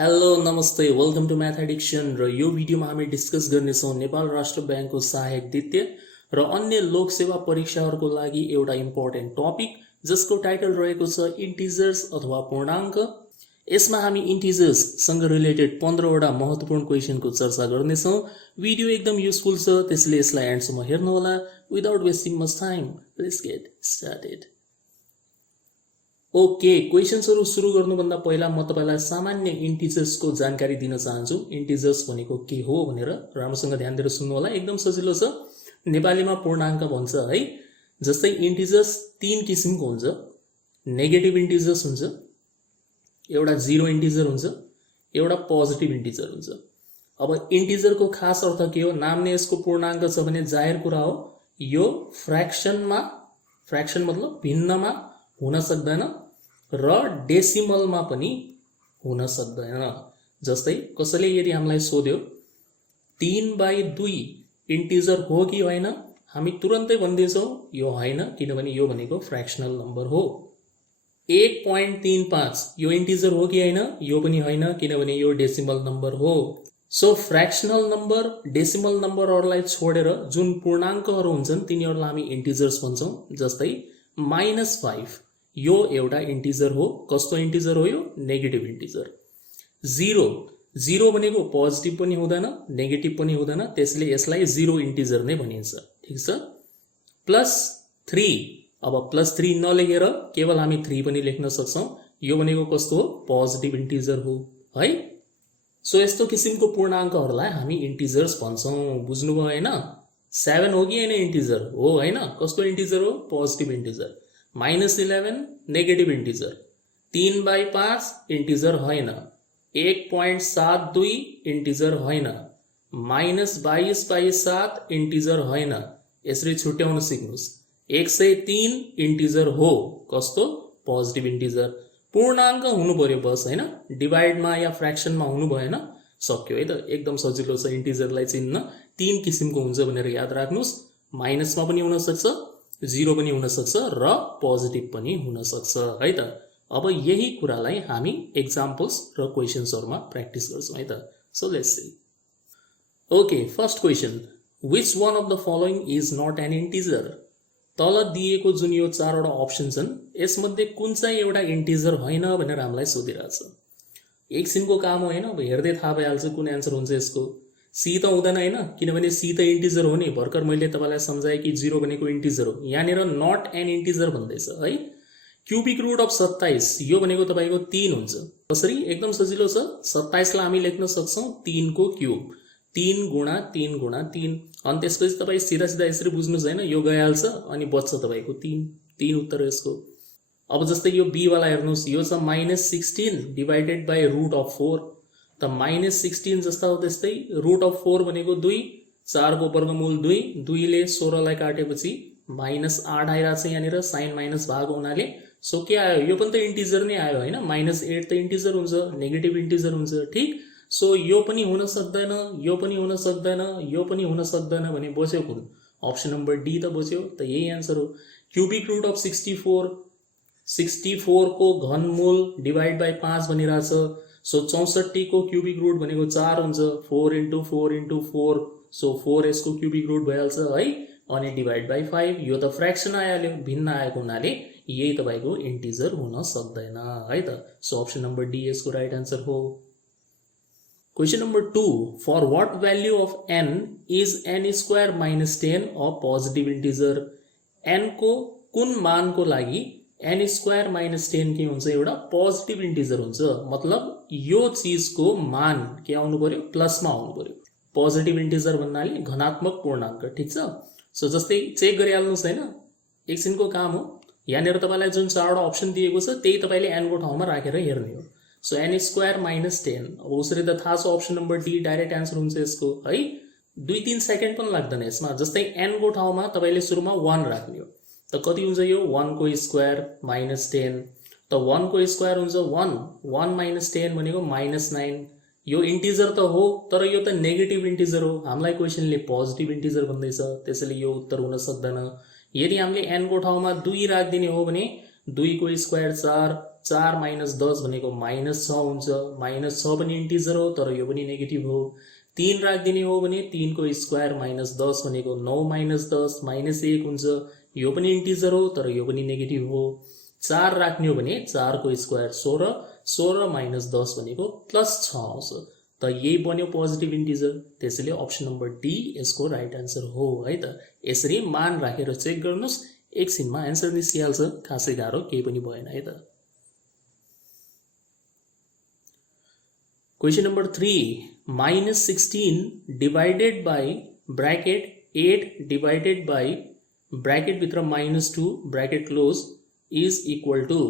Hello नमस्ते welcome to math addiction र यो भिडियोमा हामी डिस्कस गर्नेछौँ नेपाल राष्ट्र ब्याङ्कको सहायक द्वितीय र अन्य लोक सेवा परीक्षाहरूको लागि एउटा इम्पोर्टेन्ट टपिक जसको टाइटल रहेको छ इन्टिजर्स अथवा पूर्णाङ्क। यसमा हामी इन्टिजर्स सँग रिलेटेड 15 वटा महत्त्वपूर्ण क्वेशनको चर्चा गर्नेछौँ। भिडियो एकदम युजफुल छ, त्यसैले यसलाई एन्डसम्म हेर्नुहोला। Without wasting much time let's get started. Okay, क्वेशन्सहरु सुरु गर्नुभन्दा पहिला म तपाईलाई सामान्य इन्टिजर्सको जानकारी दिन चाहन्छु। इन्टिजर्स भनेको के हो भनेर राम्रोसँग ध्यान दिएर सुन्नु होला, एकदम सजिलो छ। नेपालीमा पूर्णाङ्क भन्छ है। जस्तै इन्टिजर्स तीन किसिमको हुन्छ। नेगेटिभ इन्टिजर्स हुन्छ, एउटा जीरो इन्टिजर हुन्छ, एउटा पोजिटिभ इन्टिजर हुन्छ। अब इन्टिजरको खास अर्थ के हो? नाम नै यसको पूर्णाङ्क छ भने जाहेर कुरा हो, यो फ्र्याक्सनमा, फ्र्याक्सन मतलब भिन्नमा हुन सक्दैन र डेसिमलमा पनि हुन सक्दैन। जस्तै कसैले यदि हामीलाई सोध्यो 3/2 इन्टिजर हो कि होइन, हामी तुरन्तै भन्दैछौँ यो होइन, किनभने यो भनेको फ्र्याक्सनल नम्बर हो। 1.35 यो इन्टिजर हो कि होइन, यो पनि होइन, किनभने यो डेसिमल नम्बर हो। सो फ्र्याक्सनल नम्बर, डेसिमल नम्बरहरूलाई छोडेर जुन पूर्णाङ्कहरू हुन्छन् तिनीहरूलाई हामी इन्टिजर्स भन्छौँ। जस्तै -5 यो एउटा इन्टिजर हो। कस्तो इन्टिजर हो? यो नेगेटिभ इन्टिजर। जीरो भनेको पोजिटिभ पनि हुँदैन, नेगेटिभ पनि हुँदैन, त्यसले यसलाई जीरो इन्टिजर नै भनिन्छ। ठिक छ। +3, अब +3 नलेखेर केवल हामी 3 पनि लेख्न सक्छौँ। यो भनेको कस्तो हो? पोजिटिभ इन्टिजर हो है। सो यस्तो किसिमको पूर्णाङ्कहरूलाई हामी इन्टिजर्स भन्छौँ। बुझ्नुभयो होइन? 7 हो कि होइन इन्टिजर हो? होइन, कस्तो इन्टिजर हो? Positive integer. -11 negative integer. 3/5 integer होइन। 1.72 इन्टिजर होइन। -22/7 इन्टिजर होइन। यसरी छुट्याउन सिक्नुहोस्। 103 इन्टिजर हो। कस्तो? Positive integer. पूर्णाङ्क हुनु पर्यो बस, होइन, डिभाइडमा या फ्र्याक्सनमा हुनु भएन। सक्यो है त, एकदम सजिलो छ इन्टिजरलाई चिन्न। 3 किसिमको हुन्छ भनेर याद राख्नुहोस्। माइनसमा पनि हुन सक्छ, जीरो पनि हुन सक्छ र पोजिटिभ पनि हुन सक्छ है त। अब यही कुरालाई हामी एक्जाम्पल्स र क्वेशन्सहरुमा प्र्याक्टिस गर्छौं है त। So let's see. Okay, first question, which one of the following is not an integer? तल दिएको जुन यो 4 वटा अप्सन छन् यसमध्ये कुन चाहिँ एउटा इन्टिजर होइन भनेर हामीलाई सोधिरहेछ। एकछिनको काम हो हैन, अब हेर्दै थाहा भइहाल्छ कुन एन्सर हुन्छ यसको। सी त हुँदैन हैन, किनभने सी त इन्टिजर हो नि। भर्खर मैले तपाईलाई सम्झाए कि जीरो भनेको इन्टिजर हो। यहाँनिर नट एन इन्टिजर भन्दैछ है। क्युबिक रुट अफ 27 यो भनेको तपाईको 3 हुन्छ। कसरी? एकदम सजिलो छ। 27 लाई हामी लेख्न सक्छौं 3 को क्युब। 3 गुणा 3 गुणा 3। अनि त्यसपछि तपाई सिधा सिधा यसरी बुझ्नुस् हैन, यो गइहाल्छ अनि बच्छ तपाईको 3 उत्तर यसको। अब जस्तै यो बी वाला हेर्नुस्, यो छ -16 डिवाइडेड बाइ रुट अफ 4। त -16 जस्ता हो त्यस्तै रुट अफ 4 भनेको 2, 4 को वर्गमूल 2, 2 ले 16 लाई काटेपछि -8 आइराछ यहाँनिर, साइन माइनस भाग हुनाले। सो के आयो? यो पनि त इन्टिजर नै आयो हैन। -8 त इन्टिजर हुन्छ, नेगेटिभ इन्टिजर हुन्छ। ठीक। सो यो पनि हुन सक्दैन, यो पनि हुन सक्दैन, यो पनि हुन सक्दैन भने बच्यो कुन? अप्सन नम्बर डी त बच्यो। त यही एन्सर हो। क्युबिक रुट अफ 64 को घनमूल डिवाइड बाइ 5 भनिराछ। सो 64 को क्युबिक रुट भनेको 4 हुन्छ। 4 × 4 × 4, सो 4 यसको क्युबिक रुट भइहाल्छ है। अनि डिवाइड बाइ 5, यो त फ्र्याक्सन आइहाल्यो, भिन्न आएको हुनाले यही तपाईको इन्टिजर हुन सक्दैन है त। सो अप्सन नम्बर डी यसको राइट आन्सर हो। Question number 2, for what value of n is n² - 10 a positive integer? n को कुन मानको लागि n² - 10 के हुन्छ? एउटा पोजिटिभ इन्टिजर हुन्छ। मतलब यो चीजको मान के आउनु पर्यो? प्लसमा आउनु पर्यो। पोजिटिभ इन्टिजर भन्नाले धनात्मक पूर्णाङ्क। ठीक छ। सो जस्तै चेक गरिहाल्नुस् हैन, एकछिनको काम हो। यहाँनिर तपाईलाई जुन 4 वटा अप्सन दिएको छ त्यही तपाईले n को ठाउँमा राखेर हेर्ने हो। सो n² - 10, अब उसरी त थाहा छ option number D direct answer हुन्छ यसको है। 2-3 सेकेन्ड पनि लाग्दैन यसमा। जस्तै n को ठाउँमा तपाईले सुरुमा 1 राख्ने हो। त कति हुन्छ यो? 1 को स्क्वायर - 10। त 1 को स्क्वायर हुन्छ 1, 1 - 10 भनेको -9। यो इन्टिजर त हो, तर यो त नेगेटिभ इन्टिजर हो। हामीलाई क्वेशनले पोजिटिभ इन्टिजर भन्दैछ, त्यसैले यो उत्तर हुन सक्दैन। यदि हामीले n को ठाउँमा 2 राखिदिने हो भने 2 को स्क्वायर 4, 4 माइनस 10 भनेको माइनस 6 हुन्छ। माइनस 6 पनि इन्टिजर हो तर यो पनि नेगेटिभ हो। 3 राखिदिने हो भने 3 को स्क्वायर माइनस 10 भनेको 9 माइनस 10 माइनस 1 हुन्छ। यो पनि इन्टिजर हो तर यो पनि नेगेटिभ हो। 4 राख्ने हो भने 4 को स्क्वायर 16, 16 माइनस 10 भनेको प्लस 6 आउँछ। त यही बन्यो पोजिटिभ इन्टिजर। त्यसैले अप्सन नम्बर डी यसको राइट आन्सर हो है त। यसरी मान राखेर चेक गर्नुस्, एकछिनमा एन्सर निस्किहाल्छ, खासै गाह्रो केही पनि भएन है त। Question number 3, minus 16 divided by bracket 8 divided by bracket भित्र minus 2 bracket close is equal to,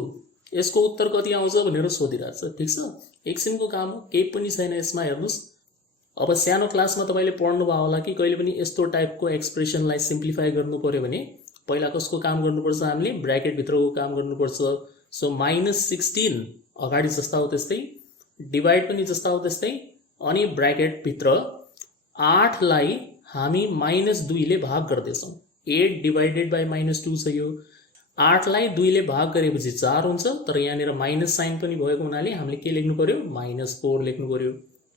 यसको उत्तर कति आउँछ भनेर सोधिरहेछ। ठिक छ, एकछिनको काम हो, केही पनि छैन यसमा। हेर्नुहोस्, अब सानो क्लासमा तपाईँले पढ्नुभयो होला कि कहिले पनि यस्तो टाइपको एक्सप्रेसनलाई सिम्प्लिफाई गर्नु पर्यो भने पहिला कसको काम गर्नुपर्छ, हामीले ब्राकेटभित्रको काम गर्नुपर्छ। सो माइनस 16 अगाडि जस्ता हो त्यस्तै, डिवाइड पनि जस्ता हो त्यस्तै, अनि ब्राकेटभित्र 8 लाई हामी माइनस 2 ले भाग गर्दैछौँ। 8 डिवाइडेड बाई माइनस 2 छ यो। 8 लाई 2 ले भाग गरेपछि 4 हुन्छ, तर यहाँनिर माइनस साइन पनि भएको हुनाले हामीले के लेख्नु पर्यो, माइनस 4 लेख्नु पर्यो।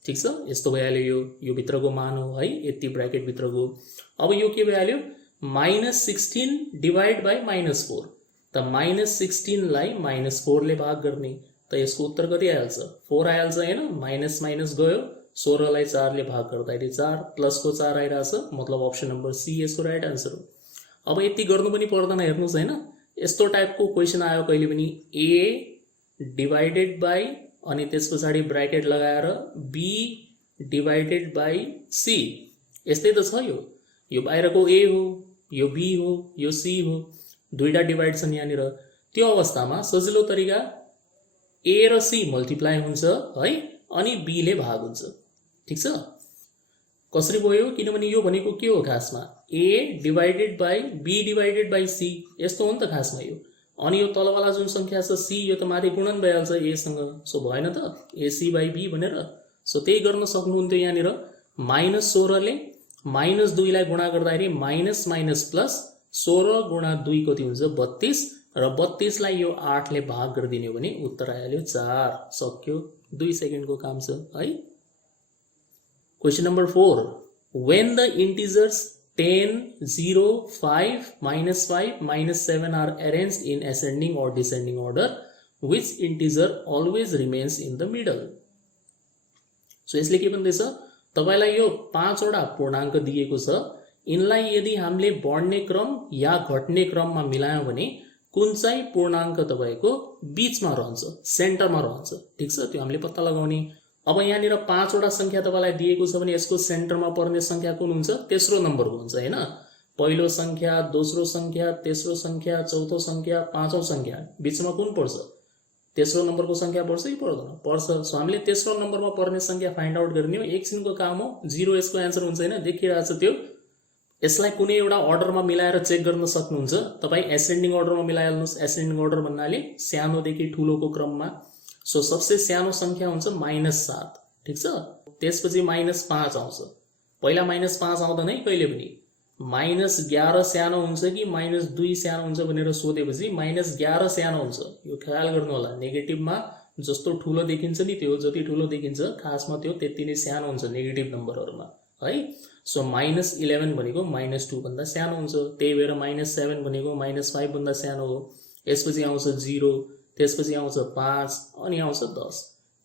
ठिक छ, यस्तो भइहाल्यो। यो भित्रको मान हो है, यति ब्राकेट भित्रको। अब यो के भइहाल्यो, माइनस 16 डिवाइड बाई माइनस 4। त माइनस 16 लाई माइनस 4 ले भाग गर्ने, त यसको उत्तर कति आइहाल्छ, 4 आइहाल्छ होइन। माइनस माइनस गयो, 16 लाई 4 ले भाग गर्दाखेरि 4 प्लसको 4 आइरहेछ, मतलब अप्सन नम्बर सी यसको राइट आन्सर हो। अब यति गर्नु पनि पर्दैन, हेर्नुहोस् होइन। यस्तो टाइपको क्वेसन आयो कहिले पनि, ए डिवाइडेड बाई अनि त्यस पछाडि ब्राकेट लगाएर बी डिवाइडेड बाई सी, यस्तै त छ यो। यो बाहिरको ए हो, यो बी हो, यो सी हो, दुईटा डिवाइड छन् यहाँनिर। त्यो अवस्थामा सजिलो तरिका ए र सी मल्टिप्लाई हुन्छ है, अनि बी ले भाग हुन्छ। ठिक छ, कसरी भयो, किनभने यो भनेको के हो खासमा, A divided by B divided by C, यस्तो हो नि त खासमा यो। अनि यो तलवाला जुन संख्या छ सी, यो त माथि गुणन भइहाल्छ ए सँग, सो भएन त, एसी बाई बी भनेर। सो त्यही गर्न सक्नुहुन्थ्यो यहाँनिर। माइनस 16 ले माइनस 2 लाई गुणा गर्दाखेरि माइनस माइनस प्लस 16 गुणा 2 कति हुन्छ, 32, र 32 लाई यो 8 ले भाग गरिदिने हो भने उत्तर आइहाल्यो 4। सक्यो, 2 सेकेन्डको काम छ है। Question number 4, when the integers 10, 0, 5, -5, -7 are arranged in ascending or descending order, which integer always remains in the middle? So यसले के भन्दैछ, तपाईलाई यो 5 वटा पूर्णाङ्क दिएको छ, यिनलाई यदि हामीले बढ्ने क्रम या घट्ने क्रममा मिलायौं भने कुन चाहिँ पूर्णाङ्क तपाईको बीचमा रहन्छ, सेन्टरमा रहन्छ। ठिक छ, त्यो हामीले पत्ता लगाउने। अब यहाँनिर 5 वटा संख्या तपाईलाई दिएको छ भने यसको सेन्टरमा पर्ने संख्या कुन हुन्छ, तेस्रो नम्बरको हुन्छ हैन। पहिलो संख्या, दोस्रो संख्या, तेस्रो संख्या, चौथो संख्या, पाँचौं संख्या, बीचमा कुन पर्छ, तेस्रो नम्बरको संख्या पर्छ कि पर्दैन, पर्छ। सो हामीले तेस्रो नम्बरमा पर्ने संख्या फाइन्ड आउट गर्ने हो। एकछिनको काम हो, 0 यसको आन्सर हुन्छ हैन, देखिरहेछ त्यो। यसलाई कुनै एउटा अर्डरमा मिलाएर चेक गर्न सक्नुहुन्छ। तपाई एसेन्डिङ अर्डरमा मिलाइहाल्नुस्। एसेन्डिङ अर्डर भन्नाले सानोदेखि ठूलोको क्रममा। सो सबसे सानो संख्या हुन्छ -7। ठीक छ, त्यसपछि -5 आउँछ। पहिला -5 आउँदैन है कहिले पनि। -11 सानो हुन्छ कि -2 सानो हुन्छ भनेर सोधेपछि -11 सानो हुन्छ। यो ख्याल गर्नु होला, नेगेटिभमा जस्तो ठूलो देखिन्छ नि त्यो जति ठूलो देखिन्छ खासमा त्यो त्यति नै सानो हुन्छ नेगेटिभ नम्बरहरुमा है। सो -11 भनेको -2 भन्दा सानो हुन्छ। त्यही भएर -7 भनेको -5 भन्दा सानो हो। यसपछि आउँछ 0, त्यसपछि आउँछ 5 अनि आउँछ 10।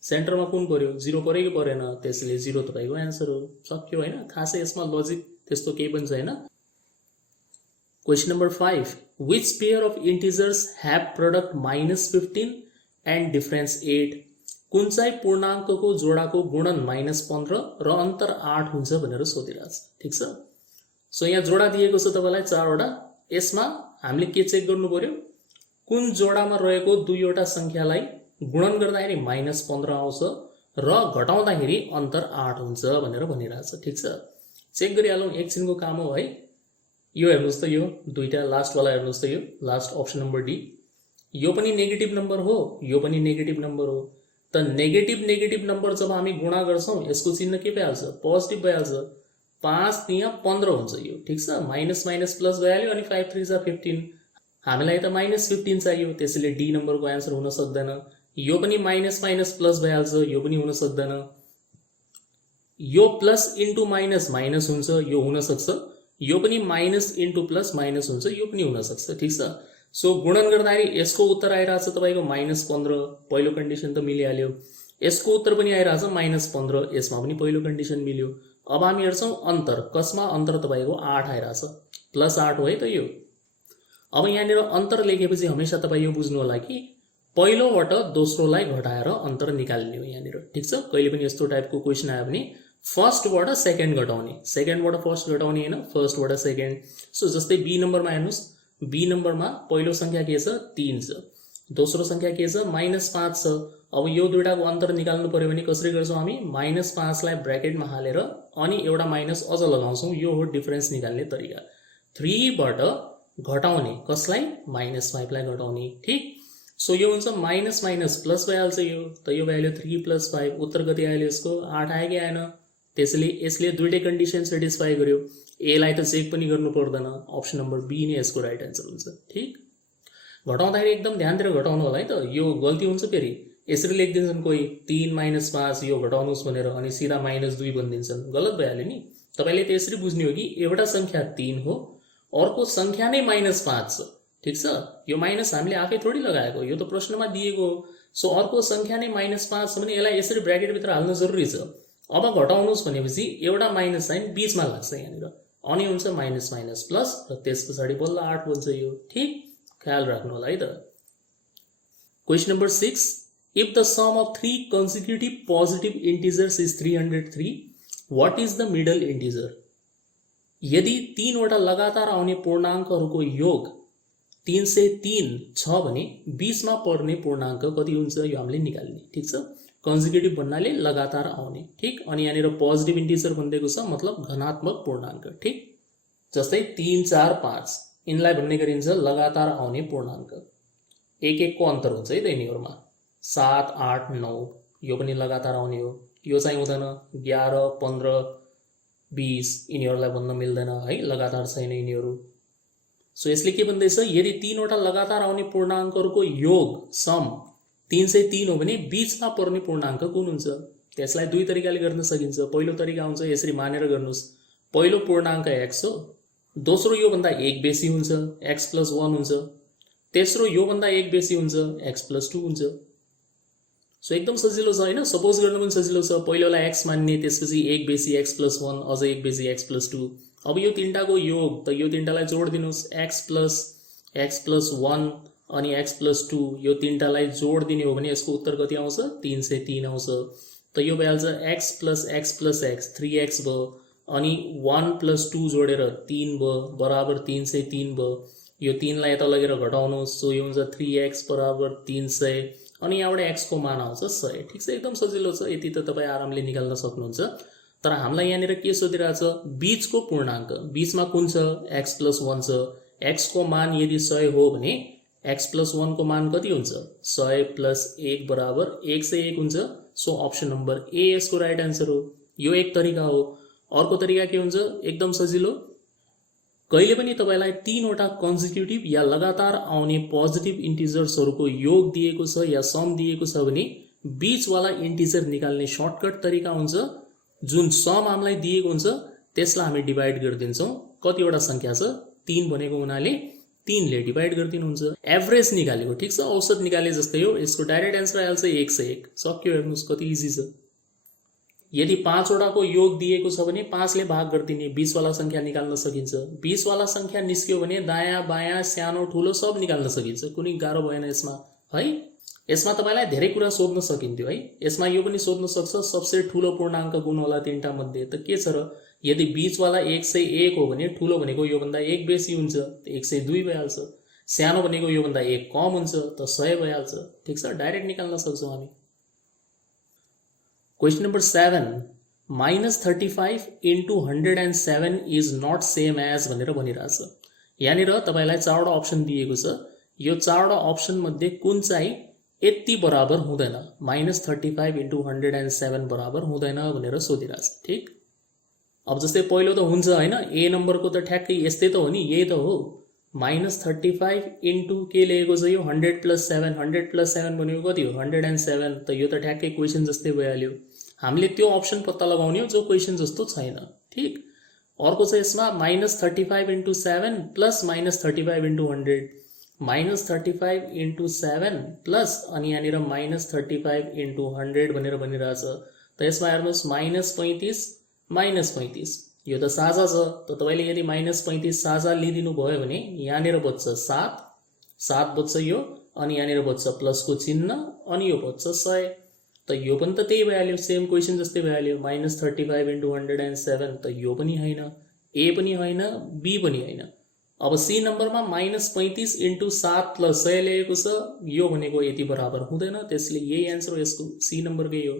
सेन्टरमा कुन पर्यो, 0 पर्यो कि परेन, त्यसले 0 तपाईको आन्सर हो। सक्यो हैन, खासै यसमा लजिक त्यस्तो केही पनि छैन। Question number 5, which pair of integers have product -15 and difference 8? कुन चाहिँ पूर्णाङ्कको जोडाको गुणन -15 र अन्तर 8 हुन्छ भनेर सोधिरहेछ। ठीक छ, सो यहाँ जोडा दिएको छ तपाईलाई 4 वटा। यसमा हामीले के चेक गर्नु पर्यो, कुन जोडामा रहेको दुईवटा संख्यालाई गुणन गर्दाखेरि -15 आउँछ र घटाउँदाखेरि अन्तर 8 हुन्छ भनेर भनिरहेछ। ठीक छ, चेक गरिहालौं, एकछिनको काम हो है। यो हेर्नुस् त, यो दुईटा लास्ट वाला हेर्नुस् त, यो लास्ट अप्सन नम्बर डी। यो पनि नेगेटिभ नम्बर हो, यो पनि नेगेटिभ नम्बर हो। त नेगेटिभ नम्बर जब हामी गुणा गर्छौं यसको चिन्ह के भइहाल्छ, पोजिटिभ भइहाल्छ। 5 तिया 15 हुन्छ यो। ठीक छ, माइनस माइनस प्लस भइहाल्यो अनि 5 3 जा 15। हामीलाई त -15 चाहियो, त्यसैले डी नम्बरको एन्सर हुन सक्दैन। यो पनि माइनस माइनस प्लस भइहाल्छ, यो पनि हुन सक्दैन। यो प्लस इन्टु माइनस माइनस हुन्छ, यो हुन सक्छ। यो पनि माइनस इन्टु प्लस माइनस हुन्छ, यो पनि हुन सक्छ। ठीक छ, सो गुणन गर्दाखेरि यसको उत्तर आइरहेछ तपाईँको -15, पहिलो कन्डिसन त मिलिहाल्यो। यसको उत्तर पनि आइरहेछ -15, यसमा पनि पहिलो कन्डिसन मिल्यो। अब हामी हेर्छौँ अन्तर, कसमा अन्तर तपाईँको 8 आइरहेछ, +8 हो है त यो। अब यहाँनिर अन्तर लेखेपछि हमेशा तपाईँ यो बुझ्नु होला कि पहिलोबाट दोस्रोलाई घटाएर अन्तर निकाल्ने हो यहाँनिर। ठिक छ, कहिले पनि यस्तो टाइपको क्वेसन आयो भने फर्स्टबाट सेकेन्ड घटाउने, सेकेन्डबाट फर्स्ट घटाउने होइन, फर्स्टबाट सेकेन्ड। सो जस्तै बी नम्बरमा हेर्नुहोस्, बी नम्बरमा पहिलो सङ्ख्या के छ 3 छ, दोस्रो सङ्ख्या के छ -5 छ। अब यो दुईटाको अन्तर निकाल्नु पर्यो भने कसरी गर्छौँ हामी, -5 लाई ब्र्याकेटमा हालेर अनि एउटा माइनस अझ लगाउँछौँ, यो हो डिफरेन्स निकाल्ने तरिका। 3 बाट घटाउने कसलाई, -5 लाई घटाउने। ठिक, सो यो हुन्छ माइनस माइनस प्लस भइहाल्छ यो, त यो भइहाल्यो 3 + 5। उत्तर कति आयो यसको, 8 आयो कि आएन। त्यसैले यसले दुईटै कन्डिसन सेटिस्फाई गर्यो, ए लाई त चेक पनि गर्नु पर्दैन, अप्सन नम्बर बी नै यसको राइट एन्सर हुन्छ। ठिक, घटाउँदाखेरि एकदम ध्यान दिएर घटाउनु होला है त, यो गल्ती हुन्छ फेरि यसरी लेखिदिन्छन् कोही 3 - 5 यो घटाउनुहोस् भनेर अनि सिधा -2 भनिदिन्छन्, गलत भइहाल्यो नि। तपाईँले त यसरी बुझ्ने हो कि एउटा सङ्ख्या 3 हो, अर्को सङ्ख्या नै -5 छ। ठिक छ, यो माइनस हामीले आफै थोडी लगाएको, यो त प्रश्नमा दिएको हो। सो अर्को सङ्ख्या नै -5 छ भने यसलाई यसरी ब्र्याकेटभित्र हाल्नु जरुरी छ। अब घटाउनुहोस् भनेपछि एउटा माइनस साइन बिचमा लाग्छ यहाँनिर, अनि हुन्छ माइनस माइनस प्लस, र त्यस पछाडि बल्ल 8 बन्छ यो। ठिक, ख्याल राख्नु होला है त। Question number 6, if the sum of 3 consecutive positive integers is 303, what is the middle integer? यदि 3 वटा लगातार आउने पूर्णाङ्कहरूको योग 303 छ भने बीचमा पर्ने पूर्णाङ्क कति हुन्छ, यो हामीले निकाल्ने। ठिक छ, कन्जिक्युटिभ भन्नाले लगातार आउने। ठिक, अनि यहाँनिर पोजिटिभ इन्टिजर भनिदिएको छ, मतलब धनात्मक पूर्णाङ्क। ठिक, जस्तै 3, 4, 5 यिनलाई भन्ने गरिन्छ लगातार आउने पूर्णाङ्क। एक एकको अन्तर हुन्छ है त यिनीहरूमा, 7, 8, 9 यो पनि लगातार आउने हो। यो चाहिँ हुँदैन, 11, 15, 20 यिनीहरूलाई भन्न मिल्दैन है, लगातार छैन यिनीहरू। सो यसले के भन्दैछ, यदि 3 वटा लगातार आउने पूर्णाङ्कहरूको योग सम 303 हो भने बीचमा पर्ने पूर्णाङ्क कुन हुन्छ। त्यसलाई दुई तरिकाले गर्न सकिन्छ। पहिलो तरिका हुन्छ यसरी मानेर गर्नुहोस्, पहिलो पूर्णाङ्क x हो, दोस्रो योभन्दा 1 बेसी हुन्छ, x + 1 हुन्छ, तेस्रो योभन्दा 1 बेसी हुन्छ, x + 2 हुन्छ। सो एकदम सजिलो छ हैन, सपोज गर्न पनि सजिलो छ। पहिलोलाई x मान्ने, त्यसपछि 1 बेसी x + 1, अझ 1 बेसी x + 2। अब यो तीनटाको योग, त यो तीनटालाई जोड दिनुस्, x + 1 अनि x + 2, यो तीनटालाई जोड दिने हो भने यसको उत्तर कति आउँछ, 303 आउँछ। त यो भइहाल्छ x + x + x 3x भयो, अनि 1 + 2 जोडेर 3 भयो, बराबर 303 भयो। यो 3 लाई यता लगेर घटाउनुहोस्, सो यो हुन्छ 3x = 300, अनि यहाँबाट x को मान आउँछ 100। ठिक छ, एकदम सजिलो छ, यति त तपाईँ आरामले निकाल्न सक्नुहुन्छ। तर हामीलाई यहाँनिर के सोधिरहेछ, बीचको पूर्णाङ्क, बीचमा कुन छ, x + 1 छ। x को मान यदि 100 हो भने x + 1 को मान कति हुन्छ, 100 + 1 = 101 हुन्छ। सो अप्सन नम्बर ए यसको राइट एन्सर हो। यो एक तरिका हो। अर्को तरिका के हुन्छ, एकदम सजिलो, कहिले पनि तपाईलाई 3 वटा कन्जिक्युटिभ या लगातार आउने पोजिटिभ इन्टिजर्सहरूको योग दिएको छ या सम दिएको छ भने बीचवाला इन्टिजर निकाल्ने सर्टकट तरिका हुन्छ, जुन सम हामीलाई दिएको हुन्छ त्यसलाई हामी डिभाइड गरिदिन्छौँ। कतिवटा सङ्ख्या छ, 3 भनेको हुनाले 3 ले डिभाइड गरिदिनुहुन्छ। एभरेज निकालेको, ठिक छ, औसत निकाले जस्तै हो। यसको डाइरेक्ट एन्सर आइहाल्छ 101। सक्यो, हेर्नुहोस् कति इजी छ। यदि 5 वटाको योग दिएको छ भने 5 ले भाग गरिदिने, बीचवाला सङ्ख्या निकाल्न सकिन्छ। बीचवाला सङ्ख्या निस्क्यो भने दायाँ बायाँ सानो ठुलो सब निकाल्न सकिन्छ, कुनै गाह्रो भएन यसमा है। यसमा तपाईँलाई धेरै कुरा सोध्न सकिन्थ्यो है। यसमा यो पनि सोध्न सक्छ, सबसे ठुलो पूर्णाङ्क कुन होला तीनटा मध्ये, त के छ र, यदि बीचवाला 101 हो भने ठुलो भनेको योभन्दा 1 बेसी हुन्छ, त 102 भइहाल्छ। सानो भनेको योभन्दा 1 कम हुन्छ, त 100 भइहाल्छ। ठिक छ, डाइरेक्ट निकाल्न सक्छौँ हामी। Question number 7, -35 × 107 is not same as भनेर भनिरहेछ। यहाँनिर तपाईँलाई 4वटा अप्सन दिएको छ। यो 4वटा अप्सन मध्ये कुन चाहिँ यति बराबर हुँदैन, -35 × 107 बराबर हुँदैन भनेर सोधिरहेछ। ठिक, अब जस्तै पहिलो त हुन्छ हैन, ए नम्बरको त ठ्याक्कै यस्तै त हो नि, यही त हो। -35 इन्टु के लिएको छ यो 100 + 7, 100 + 7 भनेको कति हो 107। त यो त ठ्याक्कै क्वेसन जस्तै भइहाल्यो। हामीले त्यो अप्सन पत्ता लगाउने हो जो क्वेसन जस्तो छैन। ठिक, अर्को छ यसमा -35 into 7 plus -35 into 100, -35 into 7 plus अनि यहाँनिर -35 इन्टु 100 भनेर भनिरहेछ। त यसमा हेर्नुहोस् -35 -35 यो त साझा छ। त तपाईले यदि -35 साझा लिदिनु भयो भने यहाँनिर बच्छ 7, 7 बच्छ यो, अनि यहाँनिर बच्छ प्लसको चिन्ह, अनि यो बच्छ 100। त यो पनि त त्यही भइहाल्यो, सेम क्वेसन जस्तै भइहाल्यो। -35 इन्टु 107 त यो पनि होइन, ए पनि होइन, बी पनि होइन। अब सी नम्बरमा -35 इन्टु 7 + 100 ल्याएको छ, यो भनेको यति बराबर हुँदैन, त्यसले यही एन्सर हो यसको, सी नम्बरकै हो।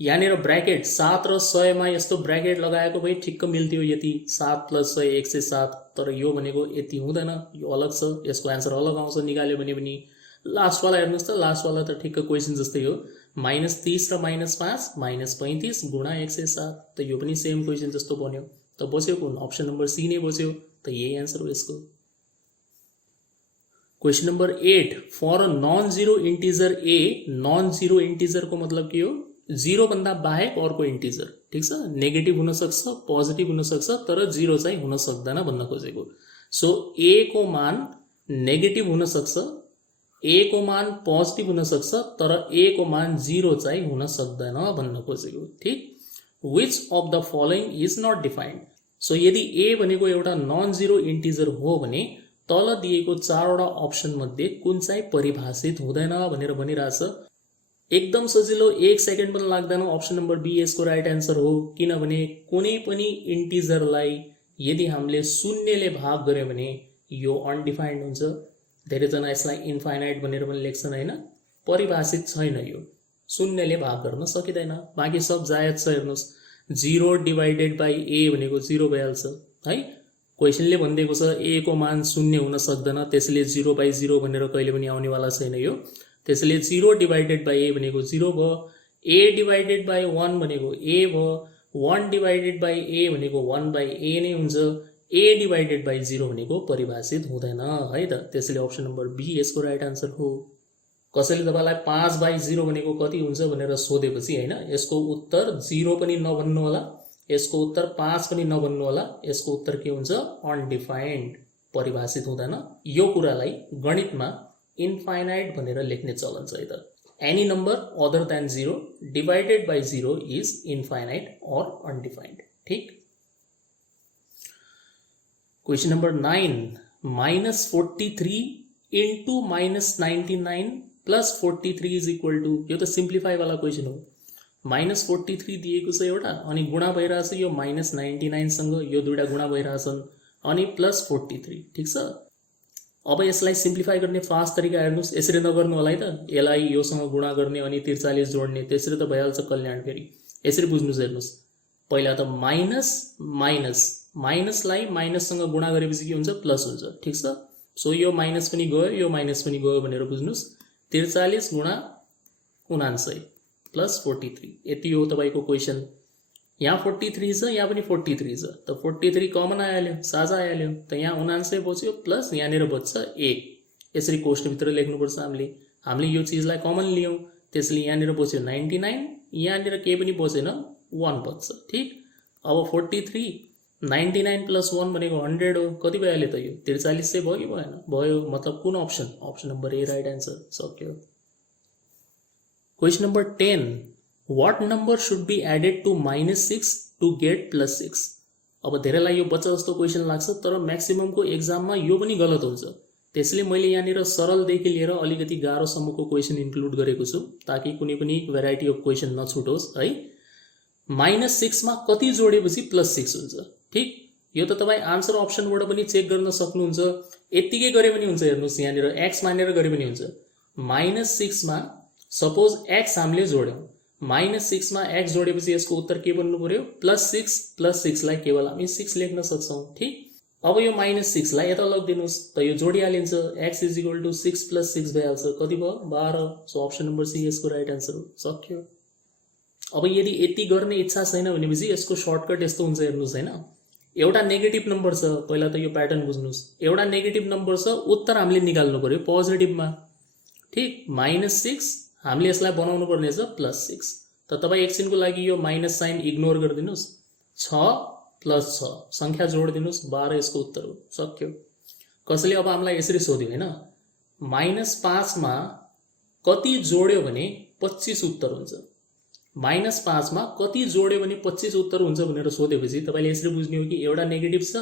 यहाँनिर ब्र्याकेट 7 र 100 मा यस्तो ब्र्याकेट लगाएको भए ठिक्क मिल्थ्यो यति, 7 + 100 107, तर यो भनेको यति हुँदैन, यो अलग छ, यसको एन्सर अलग आउँछ निकाल्यो भने पनि। लास्टवाला हेर्नुहोस् त, लास्टवाला त ठिक्क क्वेसन जस्तै हो, -30 र -5 -35 गुणा 107, त यो पनि सेम क्वेसन जस्तो बन्यो। त बस्यो कुन, अप्सन नम्बर सी नै बस्यो, त यही एन्सर हो यसको। Question number 8, for a non zero integer A, non zero इन्टिजरको मतलब के हो, 0 भन्दा बाहेक अर्को इन्टिजर। ठिक छ, नेगेटिभ हुन सक्छ, पोजिटिभ हुन सक्छ, तर 0 चाहिँ हुन सक्दैन भन्न खोजेको। सो ए को मान नेगेटिभ हुन सक्छ, ए को मान पोजिटिभ हुन सक्छ, तर ए को मान 0 चाहिँ हुन सक्दैन भन्न खोजेको। ठिक, which of the following is not defined. So यदि ए भनेको एउटा नन जिरो इन्टिजर हो भने तल दिएको 4वटा अप्सन मध्ये कुन चाहिँ परिभाषित हुँदैन भनेर भनिरहेछ। एकदम सजिलो, 1 सेकेन्ड पनि लाग्दैन, अप्सन नम्बर बी यसको राइट एन्सर हो। किनभने कुनै पनि इन्टिजरलाई यदि हामीले शून्यले भाग गर्यो भने यो अनडिफाइन्ड हुन्छ। धेरैजना यसलाई इन्फाइनाइट भनेर पनि लेख्छन् होइन, परिभाषित छैन यो, शून्यले भाग गर्न सकिँदैन, बाँकी सब जायज छ। हेर्नुहोस् 0 डिवाइडेड बाई ए भनेको 0 भइहाल्छ है। क्वेसनले भनिदिएको छ ए को मान 0 हुन सक्दैन, त्यसले 0/0 भनेर कहिले पनि आउनेवाला छैन यो, त्यसले 0 डिवाइडेड बाई ए भनेको 0 भयो, ए डिवाइडेड बाई 1 भनेको ए भयो, 1 डिवाइडेड बाई ए भनेको 1/a नै हुन्छ, ए डिवाइडेड बाई 0 भनेको परिभाषित हुँदैन है त, त्यसले अप्सन नम्बर बी यसको राइट आन्सर हो। कसैले तपाईलाई 5/0 भनेको कति हुन्छ भनेर सोधेपछि हैन, यसको उत्तर 0 पनि नभन्नु होला, यसको उत्तर 5 पनि नभन्नु होला, यसको उत्तर के हुन्छ, अनडिफाइन्ड, परिभाषित हुँदैन। यो कुरालाई गणितमा इन्फाइनाइट भनेर लेख्ने चलन छ है त। Any number other than 0 divided by 0 is infinite और अनडिफाइन्ड। ठीक, question number 9, -43 into -99 plus 43 is equal to, यो त सिम्प्लिफाई वाला क्वेसन हो। -43 दिएको छ एउटा, अनि गुणा भइरहेछ यो -99 सँग, यो दुईटा गुणा भइरहेछन्, अनि प्लस 43। ठीक छ, अब यसलाई सिम्प्लिफाई गर्ने फास्ट तरिका हेर्नुहोस्, यसरी नगर्नु होला है त, यसलाई योसँग गुणा गर्ने अनि 43 जोड्ने, त्यसरी त भइहाल्छ कल्याण। फेरि यसरी बुझ्नुहोस्, हेर्नुहोस् पहिला त माइनस माइनस, माइनसलाई माइनससँग गुणा गरेपछि के हुन्छ, प्लस हुन्छ। ठीक छ, सो यो माइनस पनि गयो, यो माइनस पनि गयो भनेर बुझ्नुहोस्। 43 गुणा 79 प्लस 43, यति हो तपाईँको क्वेसन। यहाँ 43 छ, यहाँ पनि 43 छ, त 43 कमन आइहाल्यो, साझा आइहाल्यो, त यहाँ 79 बच्यो, प्लस यहाँनिर बच्छ 1। यसरी कोष्ठभित्र लेख्नुपर्छ हामीले यो चिजलाई कमन लियौँ, त्यसले यहाँनिर बच्यो 99, यहाँनिर केही पनि बचेन, 1 बच्छ। ठीक, अब 43 99 प्लस 1 भनेको 100 हो, कति भइहाल्यो त यो 43 चाहिँ भयो कि भएन, भयो, मतलब कुन option, option number A right answer, सक्यो। Question number 10, what number should be added to -6 to get +6। अब धेरैलाई यो बच्चा जस्तो क्वेसन लाग्छ, तर म्याक्सिममको एक्जाममा यो पनि गलत हुन्छ, त्यसले मैले यहाँनिर सरलदेखि लिएर अलिकति गाह्रोसम्मको क्वेसन इन्क्लुड गरेको छु, ताकि कुनै पनि भेराइटी अफ क्वेसन नछुटोस् है। -6 मा कति जोडेपछि +6 हुन्छ। ठीक, यो त तपाईँ आन्सर अप्सनबाट पनि चेक गर्न सक्नुहुन्छ, यत्तिकै गरे पनि हुन्छ। हेर्नुहोस् यहाँनिर x मानेर गरे पनि हुन्छ। -6 मा सपोज x हामीले जोड्यौँ, -6 मा x जोडेपछि यसको उत्तर के बन्नु पर्यो, +6, +6 लाई केवल हामी 6 लेख्न सक्छौँ। ठीक, अब यो -6 लाई यता लगिदिनुहोस्, त यो जोडिहालिन्छ, x इज इक्वल टू 6 + 6 भइहाल्छ, कति भयो, 12। सो अप्सन नम्बर सी यसको राइट एन्सर हो, सक्यो। अब यदि यति गर्ने इच्छा छैन भनेपछि यसको सर्टकट यस्तो हुन्छ, हेर्नुहोस् हैन, एउटा नेगेटिभ नम्बर छ, पहिला त यो प्याटर्न बुझ्नुहोस्, एउटा नेगेटिभ नम्बर छ, उत्तर हामीले निकाल्नु पर्यो पोजिटिभमा, ठिक, -6, हामीले यसलाई बनाउनु पर्ने छ +6, त तपाईँ एकछिनको लागि यो माइनस साइन इग्नोर गरिदिनुहोस्, 6 + 6 सङ्ख्या जोडिदिनुहोस्, 12 यसको उत्तर हो, सक्यो। कसैले अब हामीलाई यसरी सोध्यो होइन, -5 मा कति जोड्यो भने 25 उत्तर हुन्छ, -5 मा कति जोड्यो भने 25 उत्तर हुन्छ भनेर सोधेपछि तपाईँले यसरी बुझ्ने हो कि एउटा नेगेटिभ छ,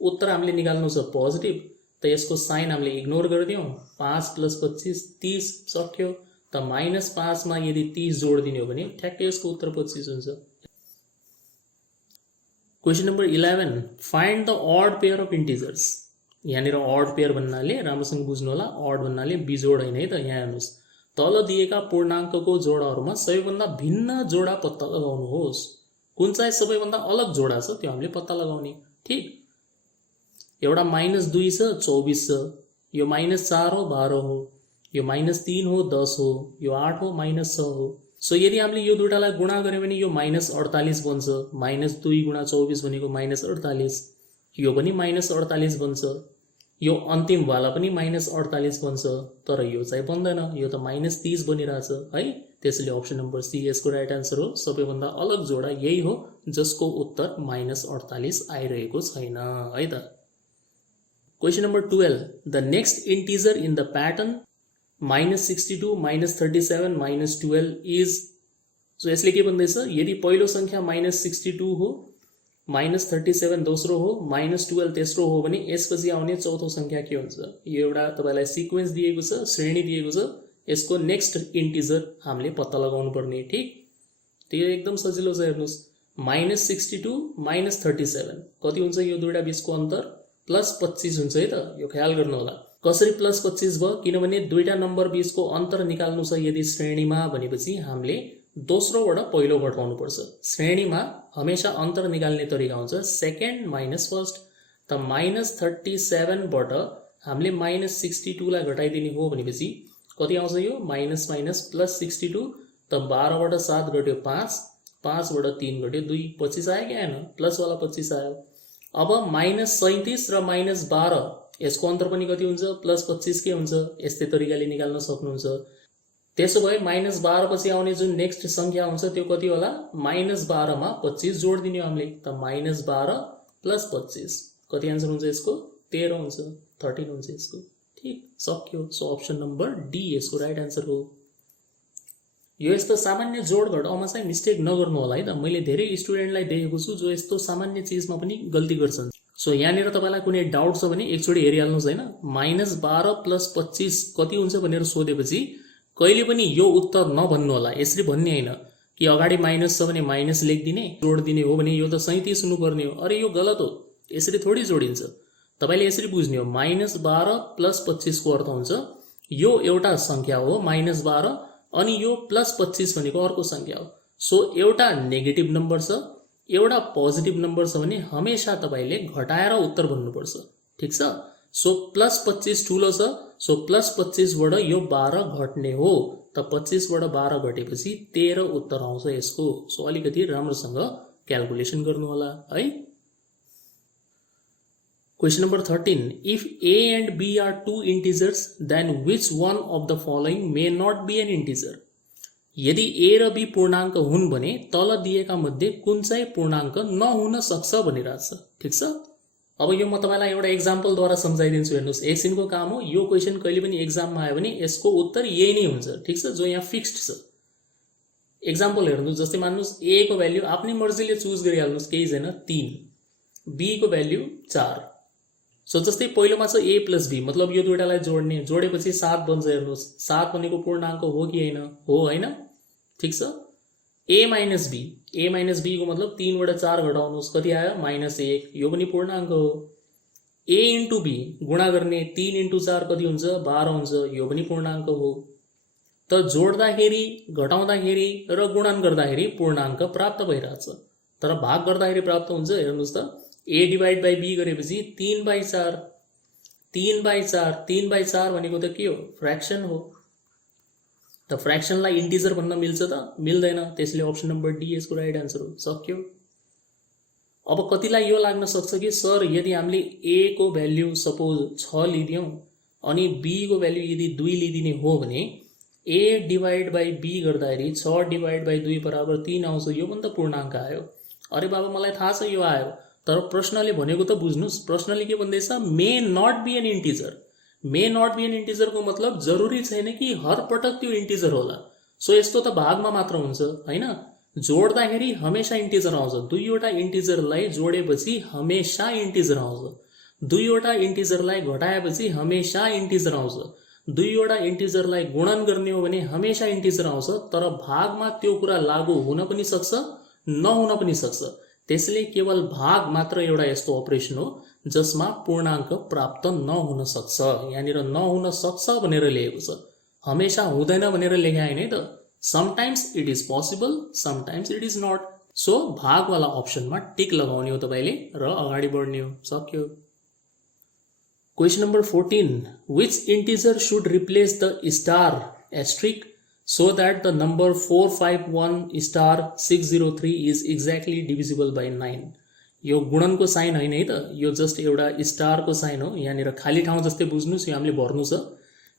उत्तर हामीले निकाल्नु छ पोजिटिभ, त यसको साइन हामीले इग्नोर गरिदियौँ, 5 + 25 30 सक्यो। त -5 मा यदि 30 जोडिदिने हो भने ठ्याक्कै यसको उत्तर 25 हुन्छ। Question number 11, find the odd pair of integers. यहाँनिर अड पेयर भन्नाले राम्रोसँग बुझ्नु होला, अड भन्नाले बिजोड होइन है त। यहाँ हेर्नुहोस्, तल दिएका पूर्णाङ्कको जोडाहरूमा सबैभन्दा भिन्न जोडा पत्ता लगाउनुहोस्। कुन चाहिँ सबैभन्दा अलग जोडा छ त्यो हामीले पत्ता लगाउने, ठिक। एउटा -2 छ 24 छ, यो -4 हो 12 हो, यो -3 हो 10 हो, यो 8 हो -6 हो। सो यदि हामीले यो दुईटालाई गुणा गर्यो भने यो -48 बन्छ, -2 × 24 भनेको -48, यो पनि -48 बन्छ, यो अन्तिमवाला पनि -48 बन्छ, तर यो चाहिँ बन्दैन, यो त -30 बनिरहेछ है। त्यसैले अप्सन नम्बर सी यसको राइट आन्सर हो। सबैभन्दा अलग जोडा यही हो जसको उत्तर -48 आइरहेको छैन है त। Question number 12, the next integer in the pattern -62, -37, -12 is. So यसले के भन्दैछ, यदि पहिलो सङ्ख्या -62 हो, -37 दोस्रो हो, -12 तेस्रो हो भने यसपछि आउने चौथो सङ्ख्या के हुन्छ। यो एउटा तपाईँलाई सिक्वेन्स दिएको छ, श्रेणी दिएको छ, यसको नेक्स्ट इन्टिजर हामीले पत्ता लगाउनु पर्ने, ठिक। त्यो एकदम सजिलो छ, हेर्नुहोस्, -62 -37 कति हुन्छ, यो दुईवटा बिचको अन्तर +25 हुन्छ है त। यो ख्याल गर्नु होला, कसरी +25 भयो, किनभने दुईटा नम्बर बिचको अन्तर निकाल्नु छ यदि श्रेणीमा भनेपछि हामीले दोस्रोबाट पहिलो घटाउनु पर्छ। श्रेणीमा हमेशा अन्तर निकाल्ने तरिका हुन्छ सेकेन्ड माइनस फर्स्ट। त -37बाट हामीले -62 लाई घटाइदिने हो भनेपछि कति आउँछ, यो -+62। त 12बाट 7 घट्यो 5, 5बाट 3 घट्यो 2, 25 आयो कि आएन, प्लसवाला 25 आयो। अब -37 र -12 यसको अन्तर पनि कति हुन्छ, +25 के हुन्छ, यस्तै तरिकाले निकाल्न सक्नुहुन्छ। त्यसो भए -12 पछि आउने जुन नेक्स्ट सङ्ख्या हुन्छ त्यो कति होला, -12 मा 25 जोड दिने हामीले, त -12 + 25 कति आन्सर हुन्छ यसको, 13 हुन्छ, 13 हुन्छ यसको, ठिक, सक्यो। सो अप्सन नम्बर डी यसको राइट आन्सर हो। यो यस्तो सामान्य जोड घटाउमा चाहिँ मिस्टेक नगर्नु होला है त। मैले धेरै स्टुडेन्टलाई देखेको छु जो यस्तो सामान्य चिजमा पनि गल्ती गर्छन्। सो यहाँनिर तपाईँलाई कुनै डाउट छ भने एकचोटि हेरिहाल्नुहोस् होइन, -12 + 25 कति हुन्छ भनेर सोधेपछि कहिले पनि यो उत्तर नभन्नु होला। यसरी भन्ने होइन कि अगाडि माइनस छ भने माइनस लेखिदिने, जोड दिने हो भने यो त 37 हुनुपर्ने हो, अरे यो गलत हो, यसरी थोडी जोडिन्छ। तपाईँले यसरी बुझ्ने हो, -12 + 25 को अर्थ हुन्छ यो एउटा सङ्ख्या हो -12 अनि यो +25 भनेको अर्को सङ्ख्या हो। सो एउटा नेगेटिभ नम्बर छ, एउटा पोजिटिभ नम्बर छ भने हमेशा तपाईँले घटाएर उत्तर भन्नुपर्छ, ठिक छ। सो +25 ठुलो छ, सो +25 बाट यो 12 घट्ने हो, त 25 बाट 12 घटेपछि 13 उत्तर आउँछ यसको। सो अलिकति राम्रोसँग क्याल्कुलेसन गर्नु होला है। Question number 13, if A and B are two integers, then which one of the following may not be an integer? यदि A र B पूर्णाङ्क हुन् भने तल दिएका मध्ये कुन चाहिँ पूर्णाङ्क नहुन सक्छ भनिरहेछ, ठिक छ। अब यो म तपाईँलाई एउटा एक्जाम्पलद्वारा सम्झाइदिन्छु, हेर्नुहोस्, एकछिनको काम हो। यो क्वेसन कहिले पनि एक्जाममा आयो भने यसको उत्तर यही नै हुन्छ, ठिक छ, जो यहाँ फिक्स्ड छ। एक्जाम्पल हेर्नुहोस्, जस्तै मान्नुहोस् A को भ्याल्यु आफ्नै मर्जीले चुज गरिहाल्नुहोस्, केही छैन, 3, B को भ्याल्यु 4। सो जस्तै पहिलोमा छ A + B, मतलब यो दुईटालाई जोड्ने, जोडेपछि 7 बन्छ। हेर्नुहोस्, 7 भनेको पूर्णाङ्क हो कि होइन, हो होइन, ठिक छ। A - B, A - B को मतलब 3 बाट 4 घटाउनुहोस्, कति आयो, -1, यो पनि पूर्णाङ्क हो। A × B गुणा गर्ने, 3 × 4 कति हुन्छ, 12 हुन्छ, यो पनि पूर्णाङ्क हो। त जोड्दाखेरि, घटाउँदाखेरि र गुणन गर्दाखेरि पूर्णाङ्क प्राप्त भइरहेछ, तर भाग गर्दाखेरि प्राप्त हुन्छ। हेर्नुहोस् त, A / B गरेपछि 3/4, 3/4, 3/4 भनेको त के हो, फ्र्याक्सन हो। त फ्र्याक्सनलाई इन्टिजर भन्न मिल्छ त, मिल्दैन। त्यसले अप्सन नम्बर डी यसको राइट आन्सर हो, सक्यो। अब कतिलाई यो लाग्न सक्छ कि सर यदि हामीले ए को भ्याल्यु सपोज 6 लिदियौँ अनि बी को भ्याल्यु यदि 2 लिदिने हो भने ए डिभाइड बाई बी गर्दाखेरि 6 डिभाइड बाई 2 बराबर 3 आउँछ। यो पनि त पूर्णाङ्क आयो। अरे बाबा मलाई थाहा छ यो आयो, तर प्रश्नले भनेको त बुझ्नुस्। प्रश्नले के भन्दैछ, may not be an integer. May not be an इन्टिजरको मतलब जरुरी छैन कि हर पटक त्यो इन्टिजर होला। सो यस्तो त भागमा मात्र हुन्छ हैन, जोड्दाखेरि हमेशा इन्टिजर आउँछ। दुईवटा इन्टिजरलाई जोडेपछि हमेशा इन्टिजर आउँछ, दुईवटा इन्टिजरलाई घटाएपछि हमेशा इन्टिजर आउँछ, दुईवटा इन्टिजरलाई गुणन गर्ने हो भने हमेशा इन्टिजर आउँछ। तर भागमा त्यो कुरा लागू हुन पनि सक्छ, नहुन पनि सक्छ। त्यसले केवल भाग मात्र एउटा यस्तो अपरेसन हो जसमा पूर्णाङ्क प्राप्त नहुन सक्छ। यहाँनिर नहुन सक्छ भनेर लेखेको छ, हमेशा हुँदैन भनेर लेखे हैन है त। Sometimes it is possible, sometimes it is not. So भागवाला अप्सनमा टिक लगाउने हो तपाईले र अगाडि बढ्ने हो। सक्यो। Question number 14, which integer should replace the star asterisk so that the number 451 star 603 is exactly divisible by 9। यो गुणनको साइन हैन है त, यो जस्ट एउटा स्टारको साइन हो। यहाँनिर खाली ठाउँ जस्तै बुझ्नुस्, यो हामीले भर्नु छ।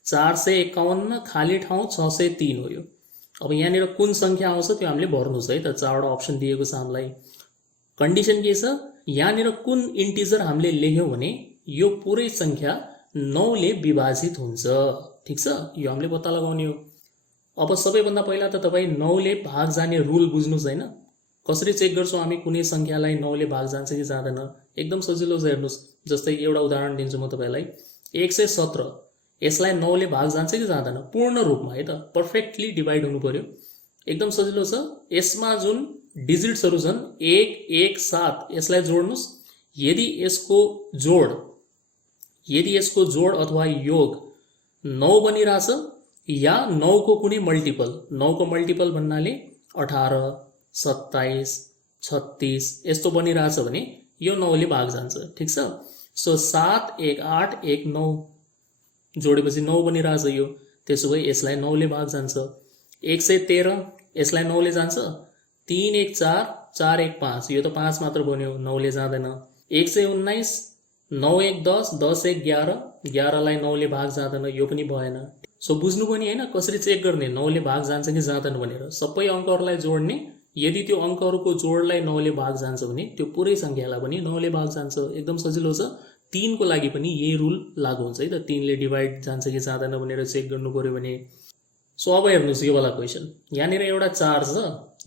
451 खाली ठाउँ 603 हो यो। अब यहाँनिर कुन संख्या आउँछ त्यो हामीले भर्नु छ है त। चारवटा अप्सन दिएको छ हामीलाई। कन्डिसन के छ, यहाँनिर कुन इन्टिजर हामीले लेख्यौं भने यो पुरै संख्या 9 ले विभाजित हुन्छ। ठीक छ, यो हामीले पत्ता लगाउने हो। अब सबैभन्दा पहिला त तपाई 9 ले भाग जाने रुल बुझ्नुस् हैन। कसरी चेक गर्छौं हामी कुनै संख्यालाई 9 ले भाग जान्छ कि जाँदैन? एकदम सजिलो छ, हेर्नुस्। जस्तै एउटा उदाहरण दिन्छु म तपाईलाई। 117 यसलाई 9 ले भाग जान्छ कि जाँदैन? पूर्ण रूपमा है त, पर्फेक्टली डिभाइड हुनु पर्यो। एकदम सजिलो छ। यसमा जुन डिजिट्सहरु छन् 1 1 7 यसलाई जोड्नुस्। यदि यसको जोड अथवा योग 9 बनिरहेछ या 9 को कुनै मल्टिपल, 9 को मल्टिपल भन्नाले 18 27 36 यस्तो बनिरहेछ भने यो 9 ले भाग जान्छ। ठीक छ। सो 7 1 8 1 9 जोडेपछि 9 बनिरहेछ यो। त्यसो भए यसलाई 9 ले भाग जान्छ। 113 यसलाई 9 ले जान्छ। 3 1 4 4 1 5 यो त 5 मात्र बन्यो, 9 ले जाँदैन। 119 9 1 10 10 1 11 11 लाई 9 ले भाग जाँदैन, यो पनि भएन। सो बुझ्नु पनि हैन कसरी चेक गर्ने 9 ले भाग जान्छ कि जाँदैन भनेर। सबै अंकहरुलाई जोड्ने, यदि त्यो अंकहरुको जोडलाई 9 ले भाग जान्छ भने त्यो पुरै संख्यालाई पनि 9 ले भाग जान्छ। एकदम सजिलो छ। 3 को लागि पनि यही रुल लागू हुन्छ है त। 3 ले डिभाइड जान्छ कि जाँदैन भनेर चेक गर्नु पर्यो भने। सो अब हेर्नुस् यो वाला क्वेशन। यहाँनिर एउटा 4 छ,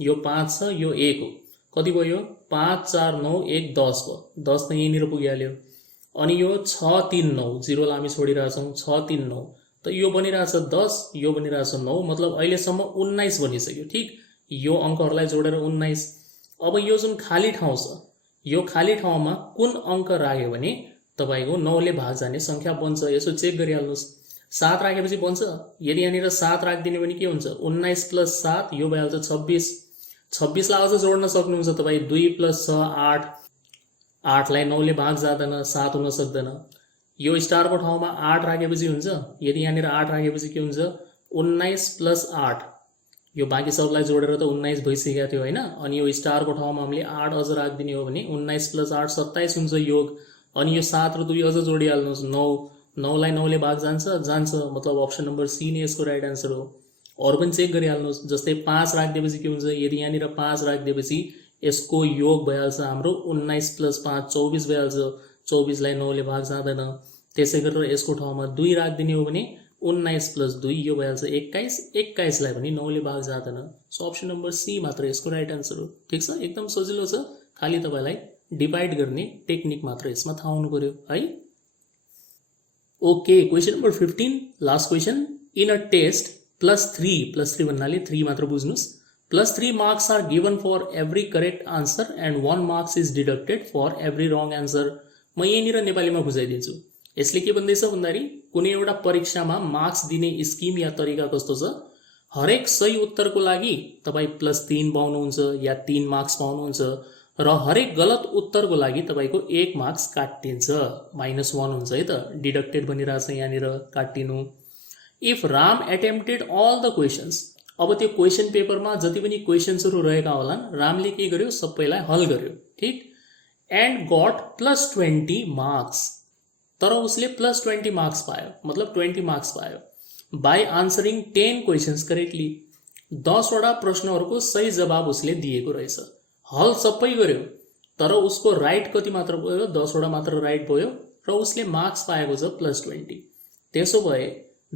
यो 5 छ, यो 1 हो। कति भयो? 5 4 9 1 10 भयो। 10 त यहीँनिर पुगिहाल्यो। अनि यो 6 3 9 0 लाई हामी छोडिरहेछौं। 6 3 9 त यो बनिरहेछ 10, यो बनिरहेछ 9, मतलब अहिलेसम्म 19 बनिसक्यो। ठीक, यो अंकहरुलाई जोडेर 19। अब यो जुन खाली ठाउँ छ, यो खाली ठाउँमा कुन अंक राख्यो भने तपाईको 9 ले भाग जाने संख्या बन्छ, यसो चेक गरिहाल्नुस्। 7 राखेपछि बन्छ। यदि यहाँनिर 7 राख्दिने भने के हुन्छ? 19 + 7 यो भइहाल्छ 26। 26 लाई अझ जोड्न सक्नुहुन्छ तपाई। 2 + 6 8 8 लाई 9 ले भाग जाँदैन, 7 हुन सक्दैन। यो स्टारको ठाउँमा 8 राखेपछि हुन्छ। यदि यहाँनिर 8 राखेपछि के हुन्छ? 19 + 8 यो बाँकी सबलाई जोडेर त 19 भइसकेको थियो हैन। अनि यो स्टारको ठाउँमा हामीले 8 अझ राख्दिने हो भने 19 + 8 27 हुन्छ योग। अनि यो 7 र 2 अझ जोडिहाल्नुस् 9। 9 लाई 9 ले भाग जान्छ, मतलब अप्सन नम्बर सी नै यसको राइट आन्सर हो। अरु पनि चेक गरिहाल्नुस्। जस्तै 5 राख्दिएपछि के हुन्छ? यदि यहाँनिर 5 राख्दिएपछि यसको योग भइहाल्छ हाम्रो 19 + 5 24 भइहाल्छ। 24 लाई 9 ले भाग जाँदैन। त्यसै गरेर यसको ठाउँमा 2 राख्दिने हो भने 19 + 2 यो भइहाल्छ 21। 21 लाई पनि 9 ले भाग जाँदैन। सो अप्सन नम्बर सी मात्र यसको राइट आन्सर हो। ठीक छ, एकदम सजिलो छ। खाली तपाईलाई डिभाइड गर्ने टेक्निक मात्र यसमा थाहा हुनु पर्यो है। Okay, question number 15 last question. In a test +3 भन्नाले 3 मात्र बुझ्नुस्। +3 marks are given for every correct answer and 1 marks is deducted for every wrong answer. म यहीँनिर नेपालीमा बुझाइदिन्छु। यसले के भन्दैछ भन्दाखेरि कुनै एउटा परीक्षामा मार्क्स दिने स्किम या तरिका कस्तो छ? हरेक सही उत्तरको लागि तपाई +3 पाउनुहुन्छ या 3 मार्क्स पाउनुहुन्छ र हरेक गलत उत्तरको लागि तपाईको 1 मार्क्स काटिन्छ, -1 हुन्छ है त। डिडक्टेड बनिरहेछ यहाँनिर, काटिनु। If Ram attempted all the questions, अब त्यो क्वेशन पेपरमा जति पनि क्वेशन्सहरु रहेका होलान् रामले के गर्यो? सबैलाई हल गर्यो। ठीक, एन्ड गट +20 मार्क्स। तर उसले +20 मार्क्स पायो, मतलब 20 मार्क्स पायो बाई आन्सरिङ 10 क्वेसन्स करेक्टली। 10 वटा प्रश्नहरूको सही जवाब उसले दिएको रहेछ। हल सबै गर्यो तर उसको राइट कति मात्र भयो, 10 वटा मात्र राइट भयो र उसले मार्क्स पाएको छ +20। त्यसो भए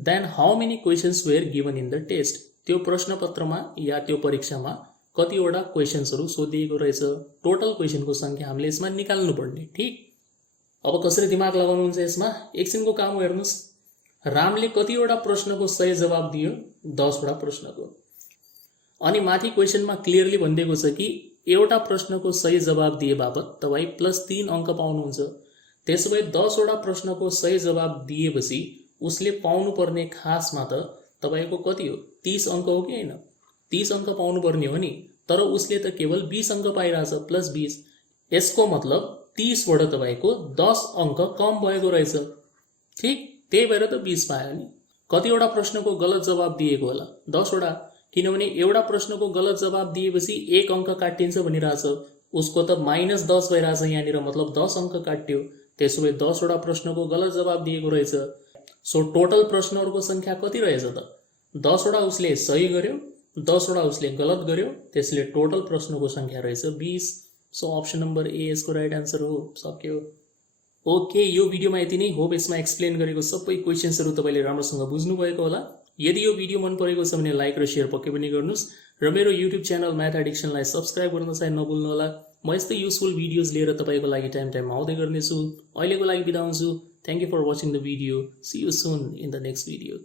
then how many questions were given in the test, त्यो प्रश्नपत्रमा या त्यो परीक्षामा कतिवटा क्वेसन्सहरू सोधिएको रहेछ, टोटल क्वेसनको संख्या हामीले यसमा निकाल्नु पर्ने। ठीक, अब कसरी दिमाग लगाउनुहुन्छ यसमा, एकछिनको काम हो हेर्नुस्। रामले कतिवटा प्रश्नको सही जवाब दियो, 10 वटा प्रश्नको। अनि माथि क्वेसनमा क्लियरली भनिदिएको छ कि एउटा प्रश्नको सही जवाब दिए बापत तपाईँ +3 अङ्क पाउनुहुन्छ। त्यसो भए 10 वटा प्रश्नको सही जवाब दिएपछि उसले पाउनुपर्ने खासमा त तपाईको कति हो, 30 अङ्क हो कि हैन? 30 अङ्क पाउनुपर्ने हो नि, तर उसले त केवल 20 अङ्क पाइरहेछ, +20। यसको मतलब 30 बाट तपाईको 10 अङ्क कम भएको रहेछ। ठीक, त्यही भएर त 20 पायो नि। कतिवटा प्रश्नको गलत जवाब दिएको होला, 10 वटा, किनभने एउटा प्रश्नको गलत जवाब दिएपछि 1 अङ्क काटिन्छ भनिरहेछ, उसको त -10 भइरहेछ यहाँनिर, मतलब 10 अङ्क काट्यो। त्यसो भए 10 वटा प्रश्नको गलत जवाब दिएको रहेछ। सो टोटल प्रश्नहरूको संख्या कति रहेछ त? 10 वटा उसले सही गर्यो, 10 वटा उसले गलत गर्यो, त्यसले टोटल प्रश्नको संख्या रहेछ 20। सो अप्सन नम्बर ए यसको राइट आन्सर हो। सक्यो। ओके, यो भिडियोमा यति नै। होप यसमा एक्सप्लेन गरेको सबै क्वेसन्सहरू तपाईँले राम्रोसँग बुझ्नुभएको होला। यदि यो भिडियो मन परेको छ भने लाइक र सेयर पक्कै पनि गर्नुहोस् र मेरो युट्युब च्यानल म्याथ एडिक्सनलाई सब्सक्राइब गर्न चाहिँ नभुल्नुहोला। म यस्तै युजफुल भिडियोज लिएर तपाईँको लागि टाइम आउँदै गर्नेछु। अहिलेको लागि बिदा हुन्छु। Thank you for watching the video. See you soon in the next video.